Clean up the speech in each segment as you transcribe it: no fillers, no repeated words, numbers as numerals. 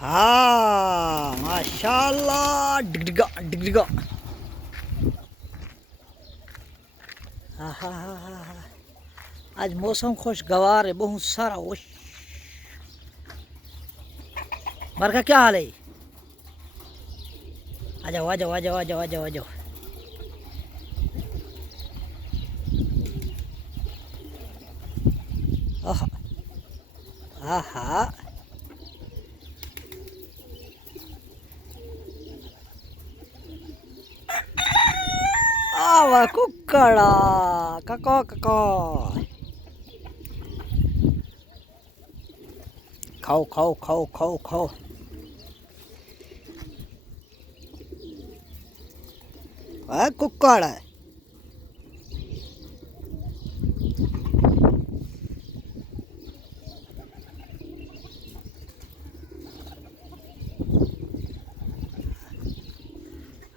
हाँ माशाल्लाह डिगडिगा डिगडिगा। हाँ हाँ हाँ हाँ हाँ। आज मौसम खुशगवार है बहुत सारा। ओश मर का क्या हाल है? आ जाओ आ जाओ आ जाओ आ जाओ आ जाओ आ जाओ। हाँ हाँ आवा कुकड़ा कको कको। खाओ खाओ खाओ खाओ खाओ। कुकड़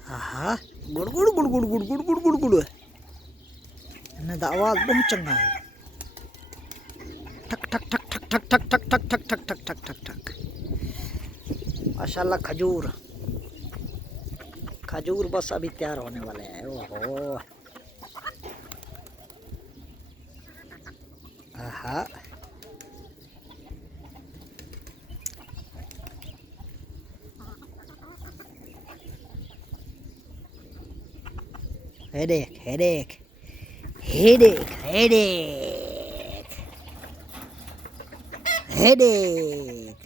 हाँ गुड़ गुड़ गुड़ गुड़ गुड़ गुड़ गुड़ गुड़ गुड़। इन्हें आवाज बहुत चंगा है। ठक ठक ठक ठक ठक ठक ठक ठक ठक ठक ठक ठक ठक ठक। माशाल्लाह खजूर खजूर बस अभी तैयार होने वाले हैं। ओहो हाँ headache headache headache headache headache.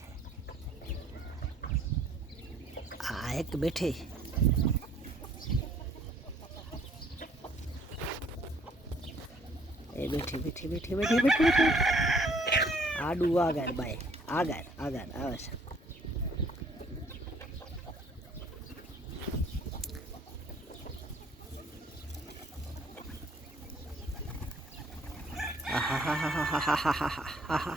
एक बैठे ए बैठे बैठे बैठे बैठे बैठे बैठे। आडू आ गए भाई आ गए आवे सब। हा हा हा हा हा हा हा हा हा।